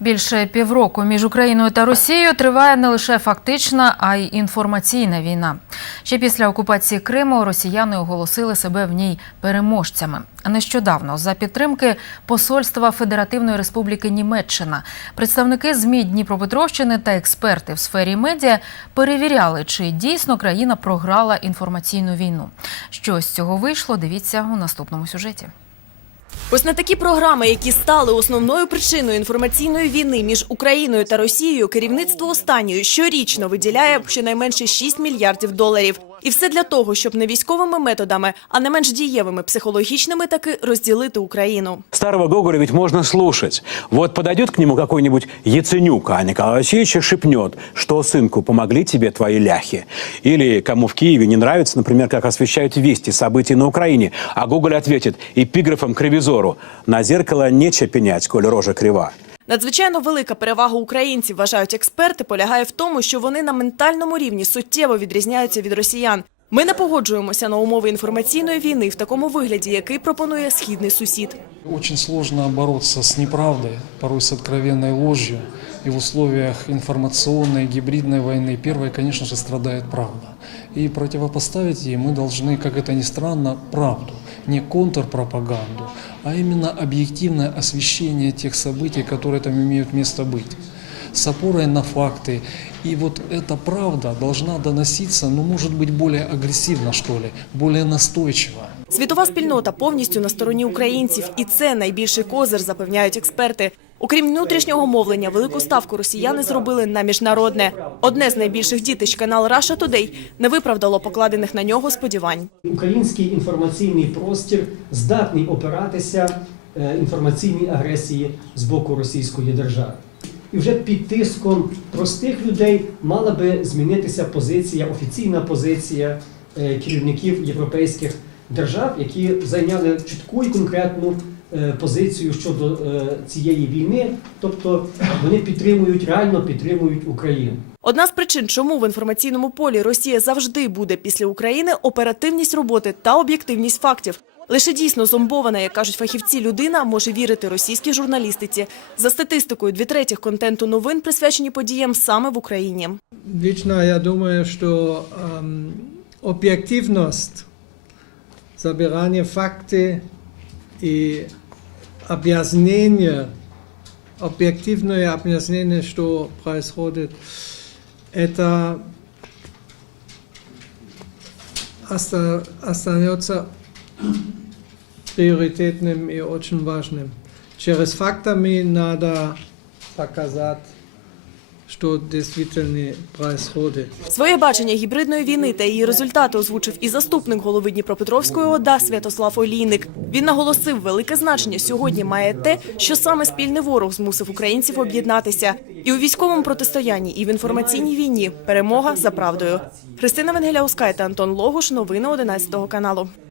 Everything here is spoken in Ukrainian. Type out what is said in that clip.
Більше півроку між Україною та Росією триває не лише фактична, а й інформаційна війна. Ще після окупації Криму росіяни оголосили себе в ній переможцями. Нещодавно за підтримки посольства Федеративної Республіки Німеччина представники ЗМІ Дніпропетровщини та експерти в сфері медіа перевіряли, чи дійсно країна програла інформаційну війну. Що з цього вийшло? Дивіться у наступному сюжеті. Ось на такі програми, які стали основною причиною інформаційної війни між Україною та Росією, керівництво останньої щорічно виділяє щонайменше 6 мільярдів доларів. І все для того, щоб не військовими методами, а не менш дієвими психологічними таки розділити Україну. Старого Гоголя ведь можно слушать. Вот подойдет к нему какой-нибудь Яценюк, а Николай Васильевич и шепнет, что, сынку, помогли тебе твои ляхи. Или кому в Киеве не нравится, например, как освещают вести событий на Украине, а Гоголь ответит эпиграфом к ревизору «На зеркало нече пенять, коль рожа крива». Надзвичайно велика перевага українців, вважають експерти, полягає в тому, що вони на ментальному рівні суттєво відрізняються від росіян. Ми не погоджуємося на умови інформаційної війни в такому вигляді, який пропонує східний сусід. Очень сложно бороться с неправдой, порой с откровенной ложью. И в условиях информационной, гибридной войны первой, конечно же, страдает правда. И противопоставить ей мы должны, как это ни странно, правду. Не контрпропаганду, а именно объективное освещение тех событий, которые там имеют место быть. С опорой на факты. И вот эта правда должна доноситься, ну, может быть, более агрессивно, что ли, более настойчиво. Світова спільнота повністю на стороні українців, і це найбільший козир, запевняють експерти. Окрім внутрішнього мовлення, велику ставку росіяни зробили на міжнародне. Одне з найбільших дітищ канал Russia Today не виправдало покладених на нього сподівань. Український інформаційний простір здатний опиратися е, інформаційній агресії з боку Російської держави. І вже під тиском простих людей мала би змінитися позиція, офіційна позиція е, керівників європейських держав, які зайняли чітку і конкретну е, позицію щодо е, цієї війни, тобто вони підтримують реально підтримують Україну. Одна з причин, чому в інформаційному полі Росія завжди буде після України – оперативність роботи та об'єктивність фактів. Лише дійсно зомбована, як кажуть фахівці, людина може вірити російській журналістиці. За статистикою, дві третіх контенту новин присвячені подіям саме в Україні. Лично я думаю, что эм, объективность, забирание факты и объяснение, объективное объяснение, что происходит, это оста- приоритетным и очень важным. Через фактами надо показать, что действительно происходит. Своє бачення гібридної війни та її результати озвучив і заступник голови Дніпропетровської ОДА Святослав Олійник. Він наголосив, велике значення сьогодні має те, що саме спільний ворог змусив українців об'єднатися. І у військовому протистоянні, і в інформаційній війні перемога за правдою. Христина Венгеляускай та Антон Логуш. Новини 11 каналу.